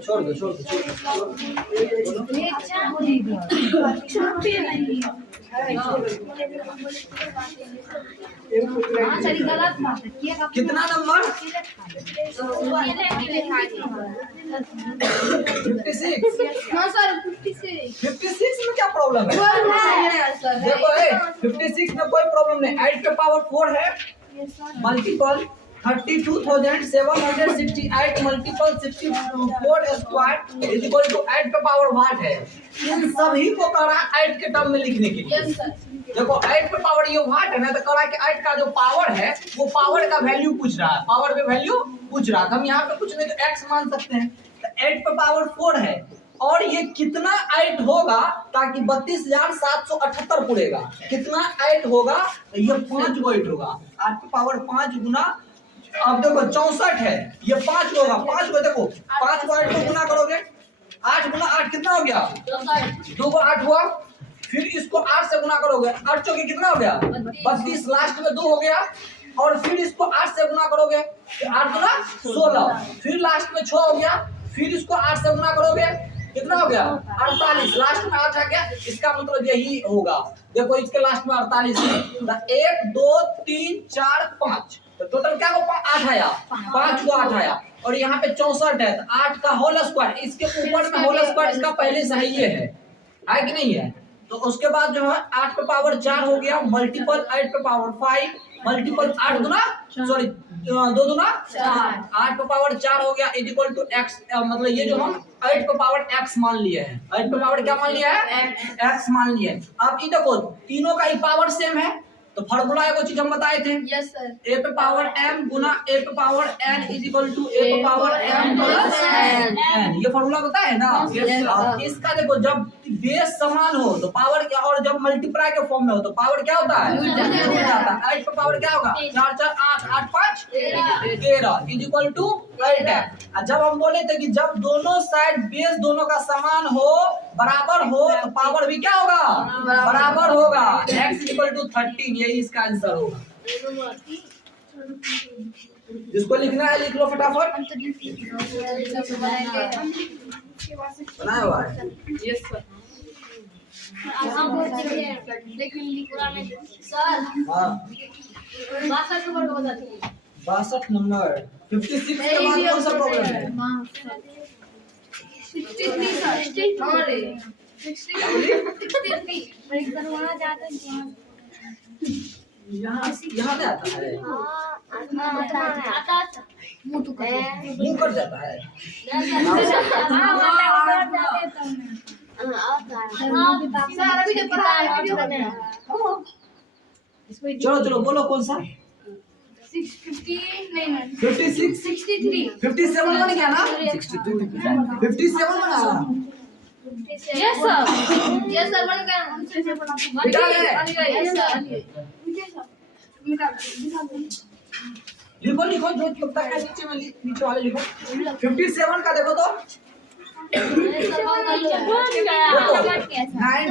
छोड़ दो छोड़ दो कितना नंबर 56 में क्या प्रॉब्लम है? देखो 56 में कोई प्रॉब्लम नहीं। 8 पे पावर 4 है multiple 32,768 multiple 64 square is equal to 8 पे पावर वाट है। इन सभी को करा 8 के टर्म में लिखने के लिए। देखो 8 पे पावर ये वाट है ना, तो करा कि 8 का जो पावर है वो पावर का वैल्यू पूछ रहा है, पावर पे वैल्यू पूछ रहा है। हम यहाँ पे कुछ नहीं तो x मान सकते हैं। तो 8 पे पावर 4 है और ये कितना 8 होगा ताकि 32,778 पुरेगा। कितना 8 होगा? तो ये 5 गो 8 होगा। 8 पे पावर 5 गुना, अब देखो 64 है, ये 5 होगा। 5 को देखो 5 को 8 को गुना करोगे, 8 गुना 8 कितना हो गया? 2 को 8 हुआ। फिर इसको 8 से गुना करोगे, 8 चौके कितना हो गया? 32। लास्ट में 2 हो गया। और फिर इसको 8 से गुना करोगे, 8 गुना 16। फिर लास्ट में 6 हो गया। फिर इसको 8 से गुना करोगे, कितना हो गया? 48। लास्ट में 8 आ गया, इसका मतलब यही होगा। देखो इसके लास्ट में 48 है। 1 2 3 4 5, तो टोटल क्या होगा? 8 आया, 5 को 8 आया। और यहाँ पे 64 है, तो 8 का होल स्क्वायर, इसके ऊपर में होल स्क्वायर इसका पहले से ही ये है कि नहीं है? तो उसके बाद जो है 8 पे पावर 4 हो गया मल्टीपल 8 पे पावर 5 मल्टीपल 8 गुना सॉरी 2 गुना 4, 8 पे पावर 4 हो गया इज इक्वल टू x। मतलब ये जो हम 8 पे पावर x मान लिए हैं, 8 पे पावर क्या मान लिया है? x मान लिए। अब ये देखो तीनों का ही पावर सेम है, तो फार्मूला एगो चीज हम बताए थे। Yes sir. a पे पावर m गुना a पे power n is equal to a पे पावर m प्लस n। ये फार्मूला बताया है ना? अब इसका देखो जब बेस समान हो तो पावर क्या, और जब मल्टीप्लाई के फॉर्म में हो तो पावर क्या होता है? उड़ जाता है। 8 पे पावर क्या होगा? 4 4 8 8 5 13 इज इक्वल टू 8 है। जब हम बोले थे कि जब दोनों साइड बेस दोनों का समान हो, बराबर हो, तो पावर भी क्या होगा? बराबर होगा। x इज इक्वल टू 13, यही इसका आंसर होगा। जिसको लिखना है लिख लो फटाफट। बनाया हुआ है? Yes sir. लेकिन पूरा में सर हाँ 62 नंबर को बता दीजिए। 62 नंबर 56 के बाद कौन सा प्रॉब्लम है? 63 सर। हमारे 63 ब्रेक करवाना चाहते हैं। यहाँ यहाँ पे आता है, आता मुंह मुंह कर जाता है। चलो चलो बोलो कौन सा? 56 57 बन गया ना? 57 बना। यस सर बन गया। लिखो लिखो जो तक है नीचे में नीचे वाले लिखो। 57 का देखो तो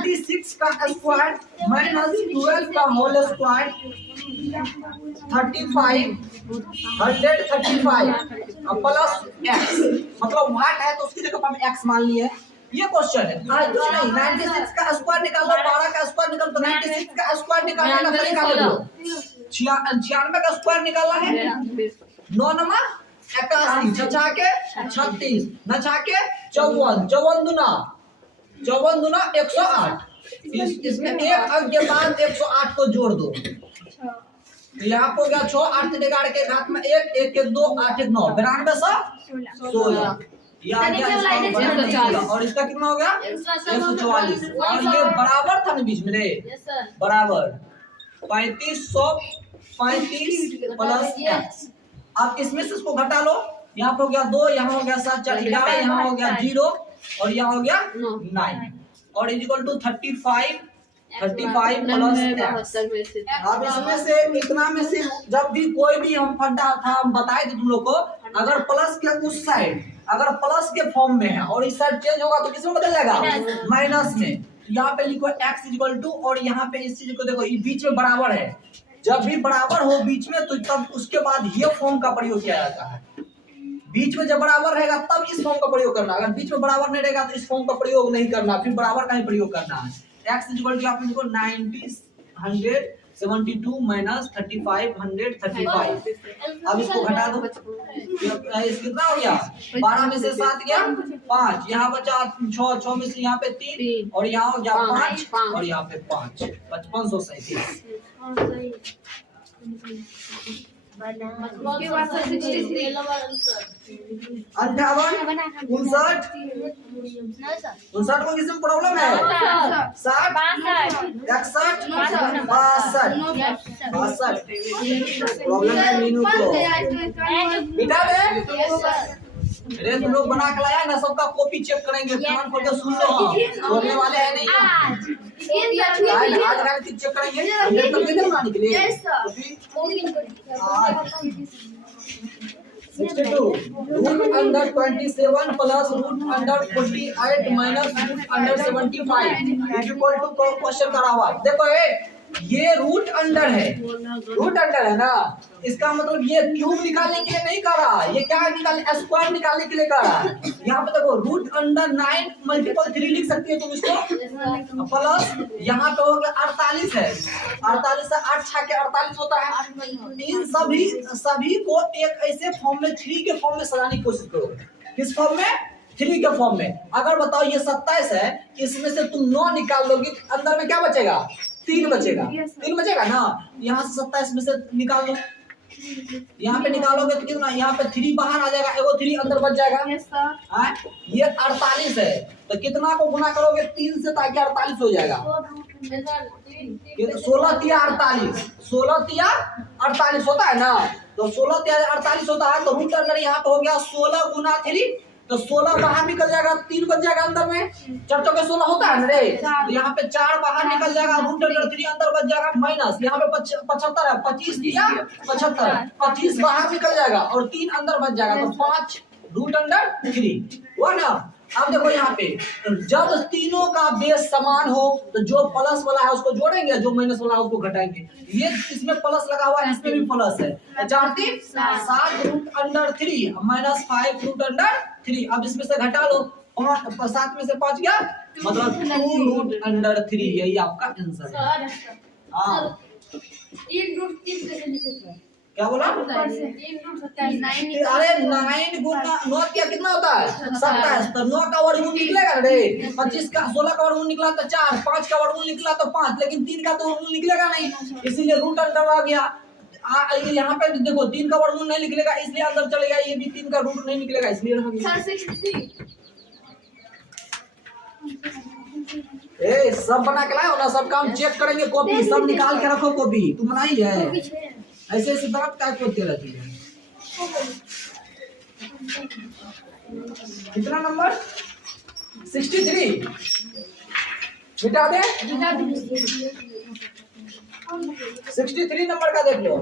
96 का स्क्वायर माइनस 12 का होल स्क्वायर 35 135 प्लस x, मतलब वाट है तो उसकी जगह पर हम x मान लिए। ये क्वेश्चन है। कुछ नहीं, 96 का स्क्वायर निकाल लो, 12 का स्क्वायर निकाल तो 96 का स्क्वायर निकालने का तरीका ले लो। 96 का स्क्वायर निकालना है, 9 नंबर 81 छछा के 36 नछा के 54 54 दुना 108। इसमें एक अंक के बाद 108 को जोड़ दो, यहाँ पे हो गया 6 8 11 के घात में 1 1 1 2 8 1 9 92 16। और इसका कितना हो गया? 144। और ये बराबर था ना बीच में रे, बराबर 3535 प्लस x। अब इसमें से इसको घटा लो, यहाँ पे हो गया 2, यहाँ हो गया 7 4 11, यहाँ हो गया 0 और यहाँ हो गया 9 और is equal to 35 plus x। अब इसमें से इतना में से जब भी कोई भी हम फंडा था हम बताए थे तुम लोग को, अगर प्लस के उस साइड अगर प्लस के फॉर्म में है और इस साइड चेंज होगा तो किसमें बदल जाएगा? माइनस में। यहाँ पे लिखो x इज इक्वल टू, और यहाँ पे इस चीज को देखो ये बीच में बराबर है, जब भी बराबर हो बीच में तो तब उसके बाद ये फॉर्म का प्रयोग किया जाता है। बीच में जब बराबर रहेगा तब इस फॉर्म का प्रयोग करना, अगर बीच में बराबर नहीं रहेगा तो इस फॉर्म का प्रयोग नहीं करना, फिर बराबर का ही प्रयोग करना है। x इक्वल टू आप लिखो 90 172 माइनस 35 135। अब इसको घटा दो, ये कितना हो गया 12 में से 7 गया 5, यहाँ बचा 6, 6 में से यहाँ पे 3 और यहाँ हो गया 5 और यहाँ पे 5, 5537। उसके बाद 63 अंठावन 59 59 को किसी में प्रॉब्लम है 60 61 62 प्रॉब्लम है मीनू को बेटा बे अरे तुम लोग बना के लाया ना, सबका कॉपी चेक करेंगे, कान खोल के सुन लो, बोलने वाले हैं नहीं आज चेक करेंगे हम तब नहीं बनाने के लिए 62 root under 27 plus root under 48 minus root under 75 is equal to question करा हुआ। देखो ये रूट अंडर है ना, इसका मतलब ये क्यूब निकालने के लिए नहीं कर रहा, ये क्या स्क्वायर निकालने के लिए कर रहा है। यहाँ पे देखो रूट अंडर 9 मल्टीपल 3 लिख सकती है तुम इसको, प्लस यहाँ पे हो गया 48 है, 48 से 8 6 के 48 होता है। इन सभी को एक ऐसे फॉर्म में 3 के फॉर्म में सजाने की कोशिश करो। किस फॉर्म में 3 के फॉर्म में। अगर बताओ ये 27 है, इसमें से तुम 9 निकाल लोगे, अंदर में क्या बचेगा 3 बचेगा, 3 बचेगा ना, यहाँ से 27 में से निकाल लो, यहाँ पे निकालोगे तो कितना, यहाँ पे 3 बाहर आ जाएगा, एगो 3 अंदर बच जाएगा। ये 48 है तो कितना को गुना करोगे 3 से ताकि 48 हो जाएगा, 16 तिया 48, 16 तिया 48 होता है ना, तो 16 तिया 48 होता है, तो रूट अंडर यहाँ पे हो गया 16 गुना 3, तो 16 बाहर निकल जाएगा, 3 बच जाएगा अंदर में, 4 चौके 16 होता है ना रे, तो यहाँ पे 4 बाहर निकल जाएगा, रूट अंडर 3 अंदर बच जाएगा, माइनस यहाँ पे 75 है, 25 दिया 75, 25 बाहर निकल जाएगा और 3 अंदर बच जाएगा, तो 5 रूट अंडर 3 हुआ ना। अब देखो यहाँ पे जब तीनों का बेस समान हो तो जो प्लस वाला है उसको जोड़ेंगे, जो माइनस वाला है उसको घटाएंगे। ये इसमें प्लस लगा हुआ है, इसमें भी प्लस है, 7 root under 3 minus 5 root under 3। अब इसमें से घटा लो, 7 में से 5 गया, मतलब 2 रूट अंडर 3, यही आपका आंसर है। हाँ क्या बोला, अरे 9 गुना 9 क्या कितना होता है 27, तो 9 का वर्गमूल निकलेगा रे, 25 का 16 का वर्गमूल निकला तो 4, 5 का वर्गमूल निकला तो 5, लेकिन 3 का तो वर्गमूल निकलेगा नहीं, इसीलिए रूट अंडर आ गया। यहाँ पे देखो 3 का वर्गमूल नहीं निकलेगा इसलिए अंदर चलेगा, ये भी 3 का रूट नहीं निकलेगा इसलिए रह गया। सब बना के लाओ ना, सब काम चेक करेंगे, कॉपी सब निकाल के रखो, कॉपी तुम बनाई है, ऐसे ऐसे बात क्या करते रहती है। कितना नंबर 63 मिटा दे, 63 नंबर का देख लो।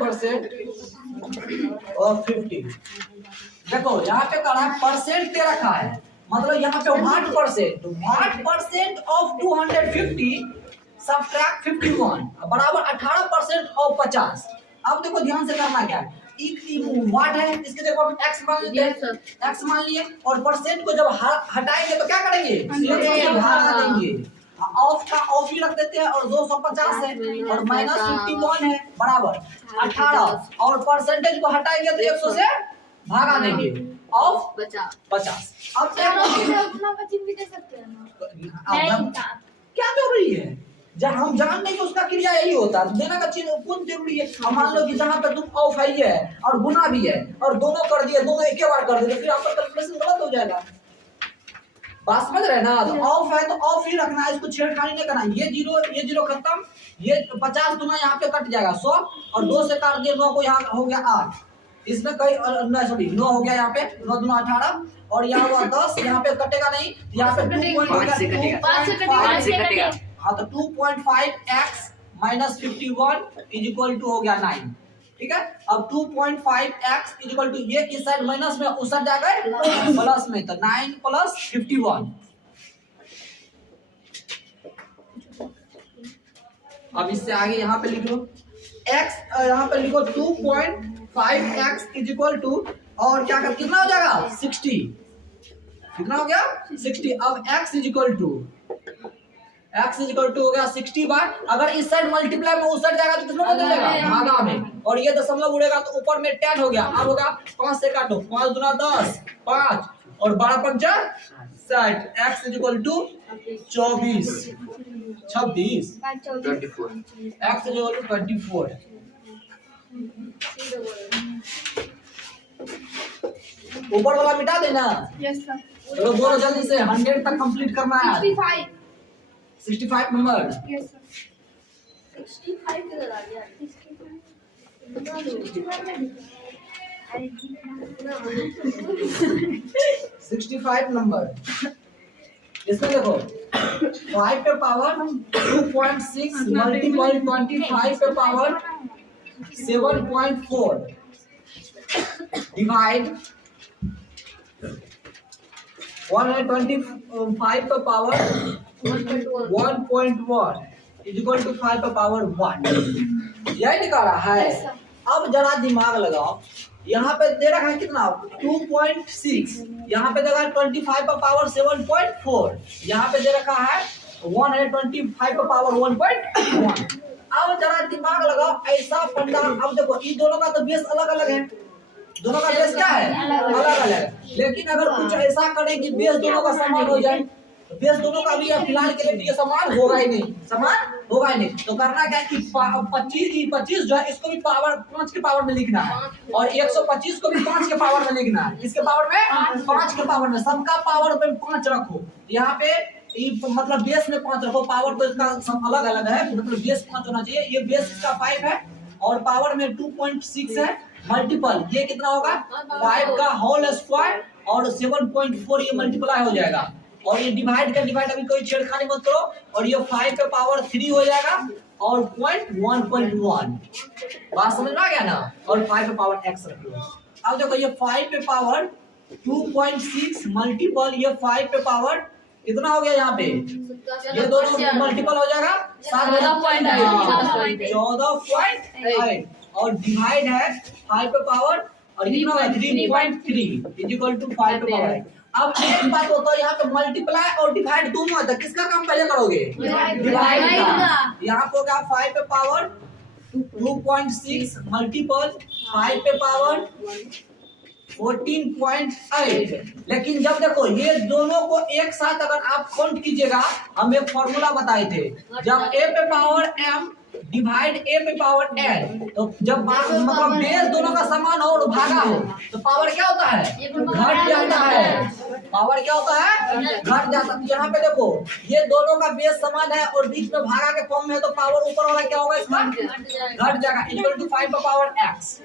%, और 50। देखो यहाँ पे करा परसेंट दे रखा है, मतलब यहाँ पे व्हाट परसेंट ऑफ 250 सबट्रैक्ट 51 बराबर 18% ऑफ 50। अब देखो ध्यान से करना क्या है, व्हाट है इसके जगह हम x मान लेते हैं, x मान लिए, और परसेंट को जब हटाएंगे तो क्या करेंगे, 100 से भागा देंगे, ऑफ का ऑफ ही रख देते हैं, और 250 है और माइनस 51 है बराबर 18, और परसेंटेज को हटाएंगे तो 100 से भागा देंगे, ऑफ 50। अब क्या जरूरी है, जब हम जान नहीं कि उसका क्रिया यही होता है, देना का चिन्ह कौन जरूरी है। हम मान लो कि जहाँ पे तुम ऑफ है और गुना भी है और दोनों कर दिए, दोनों एक बार कर दिए, तो फिर आपका कैलकुलेशन गलत हो जाएगा। बात समझ रहे ना, तो ऑफ है तो ऑफ ही रखना है, इसको छेड़खानी नहीं करना। ये जीरो खत्म, ये 50 दूना यहाँ पे कट जाएगा 100, और 2 से काट दिए 9 को, यहाँ हो गया 8, इसमें कई सॉरी 9 हो गया, यहाँ पे 9 दूना 18, और यहाँ हुआ 10, यहाँ पे कटेगा नहीं, यहाँ पे 2.5 से कटेगा, हाँ तो 2.5x minus 51 is equal to हो गया 9। ठीक है। अब 2.5x इक्वल टू ये इस साइड माइनस में उस साइड जाकर प्लस में, तो 9 प्लस 51। अब इससे आगे यहाँ पे लिख लो x, यहाँ पे लिखो 2.5x इज इक्वल टू, और क्या कर कितना हो जाएगा 60, कितना हो गया 60। अब x इज इक्वल टू हो गया 60 बार, अगर इस साइड मल्टीप्लाई में उस साइड जाएगा तो कितना बदल जाएगा भागा में, और ये दशमलव उड़ेगा तो ऊपर में 10 हो गया। अब होगा 5 से काटो, 5 दूना 10, 5 और 12 पंचा 60, x is equal to 24 26 x is equal to 24। ऊपर वाला मिटा देना। Yes sir. चलो बोलो जल्दी से, 100 तक कंप्लीट करना है। 65। 65 नंबर। Yes sir. 65 किधर आ गया? 65 नंबर। इसमें देखो 5 पे पावर 2.6 मल्टीपल 25 पे पावर 7.4 डिवाइड 125 पे पावर 1.1 इज इक्वल टू 5 पे पावर 1। यही निकाला है। अब जरा दिमाग लगाओ, यहाँ पे दे रखा है कितना 2.6, यहाँ पे दे रखा है 25 पे पावर 7.4, यहाँ पे दे रखा है 125 पे पावर 1.1। अब जरा दिमाग लगाओ, ऐसा फंडा। अब देखो इन दोनों का तो बेस अलग अलग है, दोनों का बेस क्या है अलग अलग, लेकिन अगर कुछ ऐसा करें कि बेस दोनों का समान हो जाए, तो बेस दोनों का भी फिलहाल के लिए ये समान होगा ही नहीं, समान होगा ही नहीं। तो करना क्या कि 25 जो है इसको भी पावर 5 के पावर में लिखना है, और 125 को भी 5 के पावर में लिखना है। इसके पावर में 5 के पावर में, सबका पावर पे 5 रखो। यहाँ पे मतलब बेस में 5 रखो, पावर तो इसका सब अलग अलग है, मतलब बेस 5 होना चाहिए। ये बेस इसका 5 है और पावर में 2.6 है, मल्टीपल ये कितना होगा 5 का होल स्क्वायर और 7.4 ये मल्टीप्लाई हो जाएगा, और ये डिवाइड का डिवाइड अभी कोई छेड़खानी मत करो, और ये 5 पे पावर 3 हो जाएगा और 1.1 बात समझ में आ गया ना, और 5 पे पावर x रख लो। अब देखो ये 5 पे पावर 2.6 मल्टीपल ये 5 पे पावर कितना हो गया, यहाँ पे ये दोनों मल्टीपल हो जाएगा 14.8 और डिवाइड है 5 पे पावर और कितना है 3.3 इज इक्वल टू 5 पे पावर। अब एक बात होता है, यहाँ पे मल्टीप्लाई और डिवाइड दोनों आता है, किसका काम पहले करोगे डिवाइड का। यहाँ पे होगा 5 पे पावर 2.6 मल्टीपल 5 पे पावर 14.8। लेकिन जब देखो ये दोनों को एक साथ अगर आप काउंट कीजिएगा, हम एक फॉर्मूला बताए थे, जब a पे पावर m डिवाइड a पे पावर n, तो जब मतलब बेस दोनों का समान हो और भागा हो तो पावर क्या होता है घट जाता है। पावर क्या होता है घट जाता है। यहाँ पे देखो ये दोनों का बेस समान है और बीच में भागा के फॉर्म में है, तो पावर ऊपर वाला क्या होगा इसका घट जाएगा, इक्वल टू 5 पे पावर x।